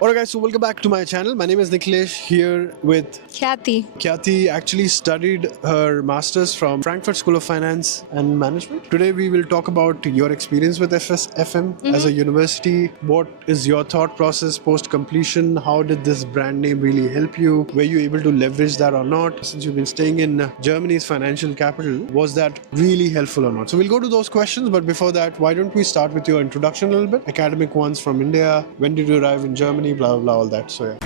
Alright guys, so welcome back to my channel. My name is Nikhilesh here with Kathy. Kathy. Actually studied her masters from Frankfurt School of Finance and Management. Today we will talk about your experience with FSFM as a university. What is your thought process post completion? How did this brand name really help you? Were you able to leverage that or not? Since you've been staying in Germany's financial capital, was that really helpful or not? So we'll go to those questions, but before that, why don't we start with your introduction a little bit? Academic ones from India. When did you arrive in Germany? Blah blah, all that. So yeah.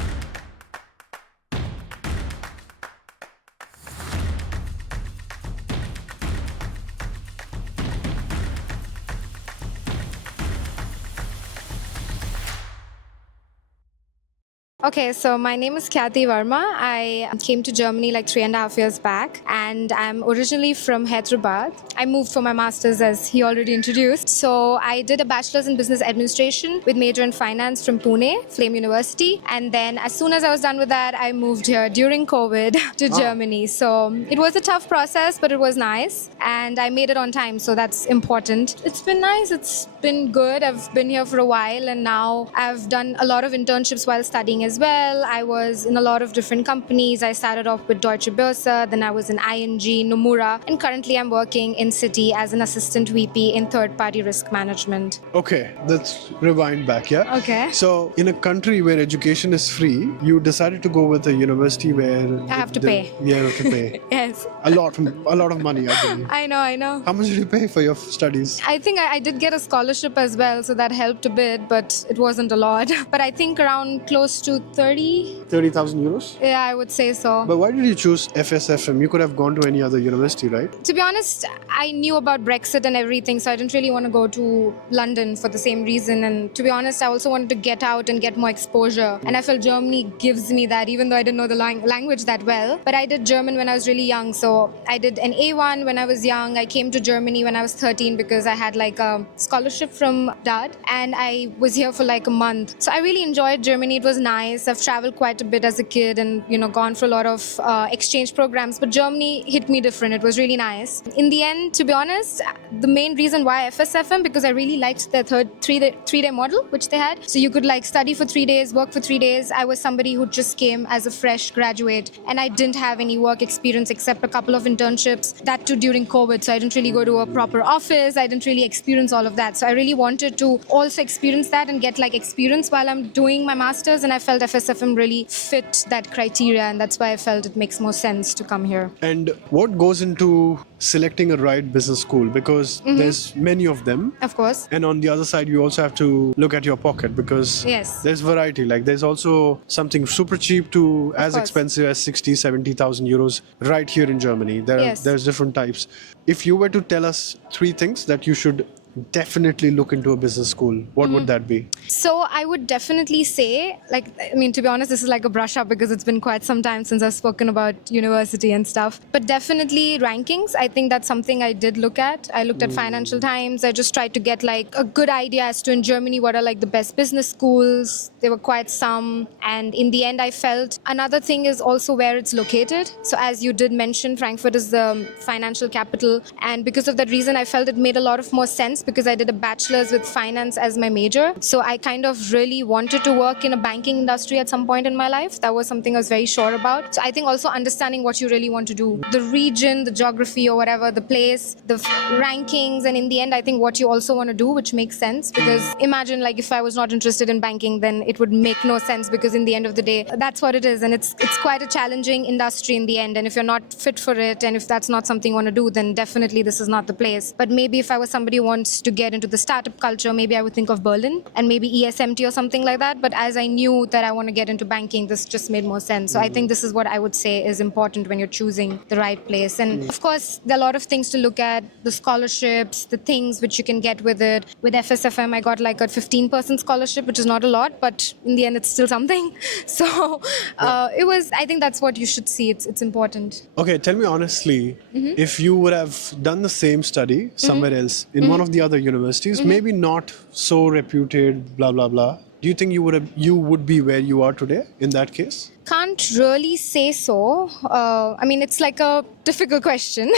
Okay, so my name is Kathy Verma. I came to Germany like 3.5 years back, and I'm originally from Hyderabad. I moved for my master's, as he already introduced. So I did a bachelor's in business administration with major in finance from Pune, Flame University. And then as soon as I was done with that, I moved here during COVID to Germany. So it was a tough process, but it was nice. And I made it on time, so that's important. It's been nice. It's been good. I've been here for a while, and now I've done a lot of internships while studying as well. I was in a lot of different companies. I started off with Deutsche Börse, then I was in ING, Nomura, and currently I'm working in Citi as an assistant VP in third-party risk management. Okay, let's rewind back, yeah? Okay. So, in a country where education is free, you decided to go with a university where... I have to pay. Yeah, you have to pay. Yes. A lot of money, I believe. I know. How much did you pay for your studies? I think I did get a scholarship as well, so that helped a bit, but it wasn't a lot. But I think around close to 30,000 euros? Yeah, I would say so. But why did you choose FSFM? You could have gone to any other university, right? To be honest, I knew about Brexit and everything, so I didn't really want to go to London for the same reason. And to be honest, I also wanted to get out and get more exposure. And I felt Germany gives me that, even though I didn't know the language that well. But I did German when I was really young. So I did an A1 when I was young. I came to Germany when I was 13 because I had like a scholarship from Dad. And I was here for like a month. So I really enjoyed Germany. It was nice. I've traveled quite a bit as a kid and, gone for a lot of exchange programs. But Germany hit me different. It was really nice. In the end, to be honest, the main reason why FSFM, because I really liked their three-day model, which they had. So you could like study for 3 days, work for 3 days. I was somebody who just came as a fresh graduate and I didn't have any work experience except a couple of internships, that too during COVID. So I didn't really go to a proper office. I didn't really experience all of that. So I really wanted to also experience that and get like experience while I'm doing my master's, and I felt FSFM really fit that criteria, and that's why I felt it makes more sense to come here. And what goes into selecting a right business school? Because there's many of them. Of course. And on the other side, you also have to look at your pocket, because Yes. there's variety. Like there's also something super cheap to as course. expensive as 60,000-70,000 euros right here in Germany. There's different types. If you were to tell us 3 things that you should definitely look into a business school, what would that be? So I would definitely say, to be honest, this is like a brush up because it's been quite some time since I've spoken about university and stuff. But definitely rankings. I think that's something I did look at. I looked at Financial Times. I just tried to get like a good idea as to in Germany what are like the best business schools. There were quite some. And in the end, I felt another thing is also where it's located. So as you did mention, Frankfurt is the financial capital. And because of that reason, I felt it made a lot of more sense because I did a bachelor's with finance as my major. So I kind of really wanted to work in a banking industry at some point in my life. That was something I was very sure about. So I think also understanding what you really want to do, the region, the geography or whatever, the place, the rankings, and in the end, I think what you also want to do, which makes sense, because imagine like if I was not interested in banking, then it would make no sense, because in the end of the day, that's what it is. And it's quite a challenging industry in the end. And if you're not fit for it, and if that's not something you want to do, then definitely this is not the place. But maybe if I was somebody who wants to get into the startup culture, maybe I would think of Berlin and maybe ESMT or something like that. But as I knew that I want to get into banking, this just made more sense. So I think this is what I would say is important when you're choosing the right place. And of course, there are a lot of things to look at, the scholarships, the things which you can get with it. With FSFM, I got like a 15% scholarship, which is not a lot, but in the end, it's still something. So I think that's what you should see. It's important. Okay, tell me honestly, if you would have done the same study somewhere else in one of the other universities, maybe not so reputed, blah, blah, blah, do you think you would be where you are today in that case? Can't really say so. I mean, it's like a difficult question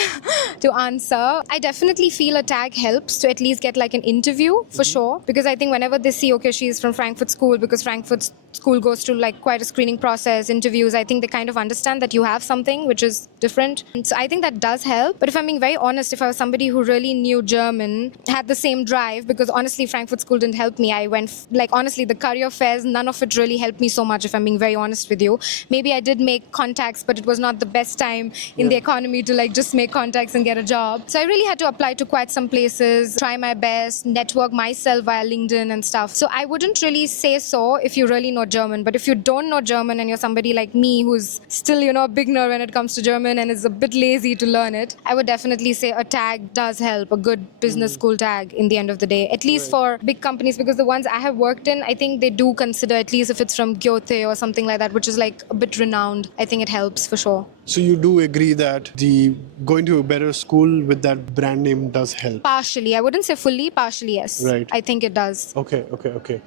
to answer. I definitely feel a tag helps to at least get like an interview for sure. Because I think whenever they see, okay, she's from Frankfurt School, because Frankfurt School goes through like quite a screening process, interviews, I think they kind of understand that you have something which is different. And so I think that does help. But if I'm being very honest, if I was somebody who really knew German, had the same drive, because honestly, Frankfurt School didn't help me. I went, like, honestly, the career fairs, none of it really helped me so much, if I'm being very honest with you. Maybe I did make contacts, but it was not the best time in the economy to like just make contacts and get a job. So I really had to apply to quite some places, try my best, network myself via LinkedIn and stuff. So I wouldn't really say so if you really know German. But if you don't know German and you're somebody like me who's still, a beginner when it comes to German and is a bit lazy to learn it, I would definitely say a tag does help, a good business school tag in the end of the day, at least for big companies, because the ones I have worked in, I think they do consider, at least if it's from Goethe or something like that, which is like a bit renowned, I think it helps for sure. So you do agree that the going to a better school with that brand name does help? Partially. I wouldn't say fully, partially yes. Right. I think it does. Okay.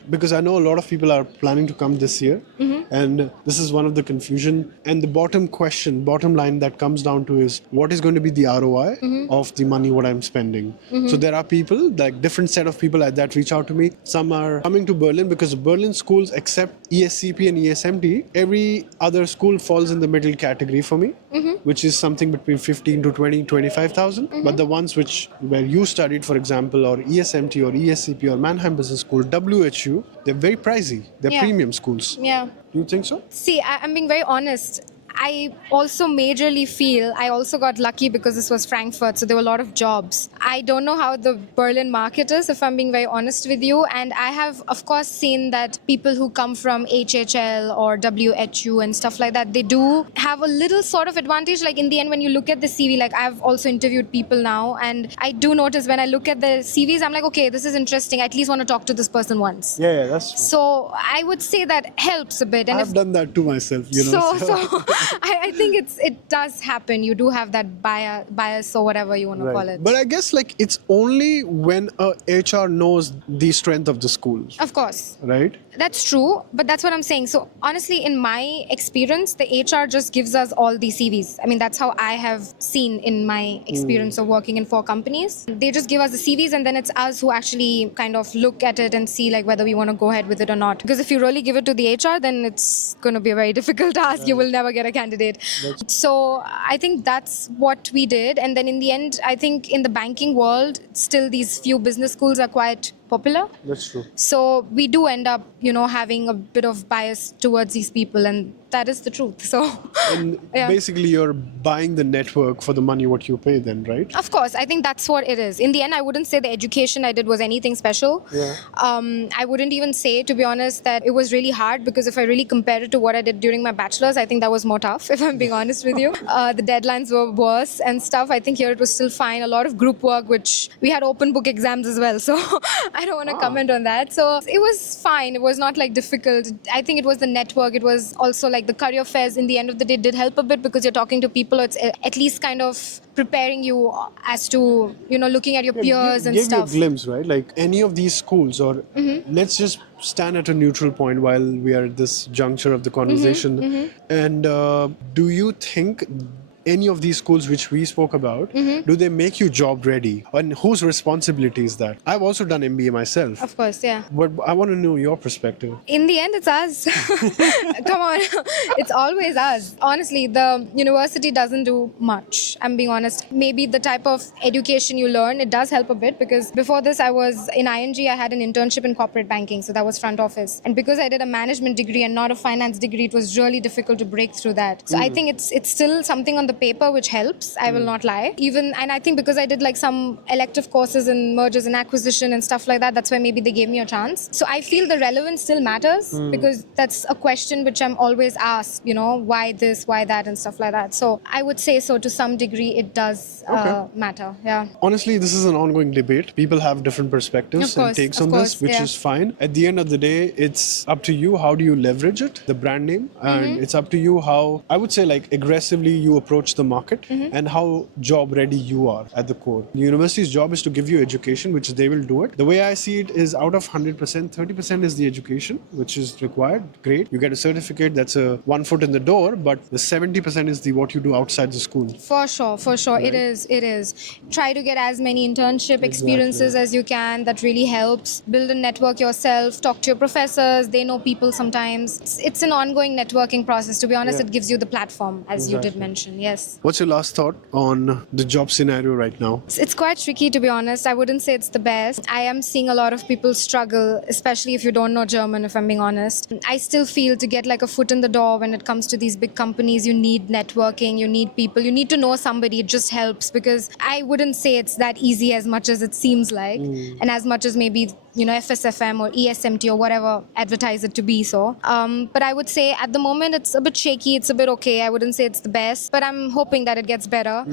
Because I know a lot of people are planning to come this year, and this is one of the confusion. And the bottom line that comes down to is what is going to be the ROI of the money what I'm spending. So there are people, like different set of people that reach out to me. Some are coming to Berlin because Berlin schools accept ESCP and ESMT. Every other school falls in the middle category for me, which is something between 15 to 20, 25,000. But the ones where you studied, for example, or ESMT or ESCP or Mannheim Business School, WHU, they're very pricey. They're premium schools. Yeah. Do you think so? See, I'm being very honest. I also majorly feel I also got lucky because this was Frankfurt, so there were a lot of jobs. I don't know how the Berlin market is, if I'm being very honest with you. And I have, of course, seen that people who come from HHL or WHU and stuff like that, they do have a little sort of advantage. Like in the end, when you look at the CV, like I've also interviewed people now, and I do notice when I look at the CVs, I'm like, okay, this is interesting. I at least want to talk to this person once. Yeah, that's true. So I would say that helps a bit. And I've done that to myself, So I think it does happen. You do have that bias or whatever you want to call it. But I guess like it's only when a HR knows the strength of the school. Of course. Right? That's true, but that's what I'm saying. So honestly, in my experience, the HR just gives us all the CVs. I mean, that's how I have seen in my experience of working in 4 companies. They just give us the CVs, and then it's us who actually kind of look at it and see like whether we want to go ahead with it or not. Because if you really give it to the HR, then it's going to be a very difficult task. You will never get a candidate. So I think that's what we did. And then in the end, I think in the banking world, still these few business schools are quite popular. That's true. So we do end up, having a bit of bias towards these people, and that is the truth. So And basically you're buying the network for the money what you pay then, right? Of course, I think that's what it is. In the end, I wouldn't say the education I did was anything special. Yeah. I wouldn't even say, to be honest, that it was really hard, because if I really compare it to what I did during my bachelor's, I think that was more tough, if I'm being honest with you. The deadlines were worse and stuff. I think here it was still fine. A lot of group work, which we had open book exams as well. So I don't want to comment on that. So it was fine. It was not like difficult. I think it was the network. It was also like the career fairs in the end of the day did help a bit, because you're talking to people. It's at least kind of preparing you as to, looking at your peers and stuff. Give you a glimpse, right? Like any of these schools, or let's just stand at a neutral point while we are at this juncture of the conversation. And do you think any of these schools which we spoke about, do they make you job ready? And whose responsibility is that? I've also done MBA myself. Of course, yeah. But I want to know your perspective. In the end, it's us. Come on. It's always us. Honestly, the university doesn't do much. I'm being honest. Maybe the type of education you learn, it does help a bit, because before this, I was in ING, I had an internship in corporate banking. So that was front office. And because I did a management degree and not a finance degree, it was really difficult to break through that. So I think it's still something on the paper which helps. I will not lie. And I think because I did like some elective courses in mergers and acquisition and stuff like that, that's why maybe they gave me a chance. So I feel the relevance still matters, because that's a question which I'm always asked, why this, why that and stuff like that. So I would say so to some degree it does matter. Yeah. Honestly, this is an ongoing debate. People have different perspectives and takes on this, which is fine. At the end of the day, it's up to you. How do you leverage it, the brand name? And it's up to you how, I would say, like aggressively you approach approach the market and how job ready you are at the core. The university's job is to give you education, which they will do it. The way I see it is out of 100%, 30% is the education, which is required. Great. You get a certificate, that's a 1 foot in the door, but the 70% is the what you do outside the school. For sure. Right. It is. Try to get as many internship experiences as you can. That really helps. Build a network yourself. Talk to your professors. They know people sometimes. It's an ongoing networking process. To be honest, Yeah. it gives you the platform, as you did Exactly. mention. Yes. What's your last thought on the job scenario right now? It's quite tricky, to be honest. I wouldn't say it's the best. I am seeing a lot of people struggle, especially if you don't know German, if I'm being honest. I still feel to get like a foot in the door when it comes to these big companies, you need networking, you need people, you need to know somebody. It just helps, because I wouldn't say it's that easy as much as it seems like, and as much as maybe, FSFM or ESMT or whatever advertise it to be so. But I would say at the moment it's a bit shaky, it's a bit okay. I wouldn't say it's the best, but I'm hoping that it gets better.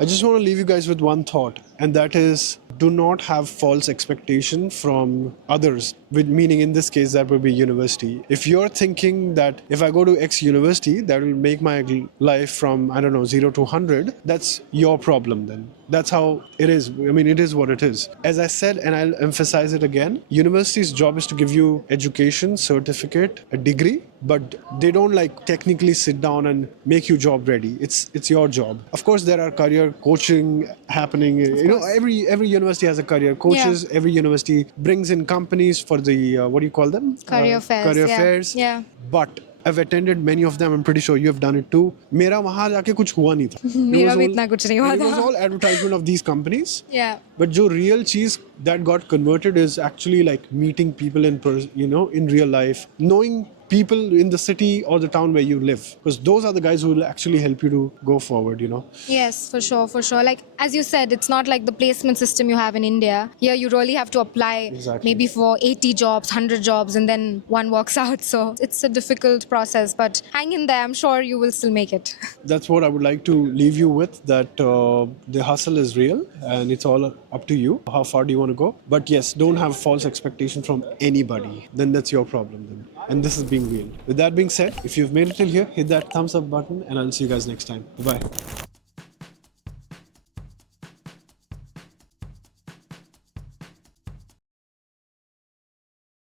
I just want to leave you guys with one thought, and that is, do not have false expectation from others, meaning in this case that would be university. If you're thinking that if I go to X university, that will make my life from, 0 to 100, that's your problem then. That's how it is. I mean, it is what it is. As I said, and I'll emphasize it again, university's job is to give you education, certificate, a degree, but they don't technically sit down and make you job ready. It's your job. Of course, there are career coaching happening. Every university has a career coaches. Yeah. Every university brings in companies for the what do you call them? Career fairs. Career Yeah. fairs. Yeah. But I've attended many of them. I'm pretty sure you have done it too. मेरा वहाँ जाके कुछ हुआ नहीं था. मेरा भी इतना कुछ नहीं हुआ It was था. all advertisement of these companies. Yeah. But the real cheese that got converted is actually meeting people in real life, knowing people in the city or the town where you live, because those are the guys who will actually help you to go forward. Yes, for sure. Like, as you said, it's not like the placement system you have in India. Here, you really have to apply Exactly. maybe for 80 jobs, 100 jobs, and then one works out. So it's a difficult process, but hang in there. I'm sure you will still make it. That's what I would like to leave you with, that the hustle is real and it's all up to you. How far do you want to go? But yes, don't have false expectations from anybody. Then that's your problem then. And this is being real. With that being said, if you've made it till here, hit that thumbs up button and I'll see you guys next time. Bye-bye.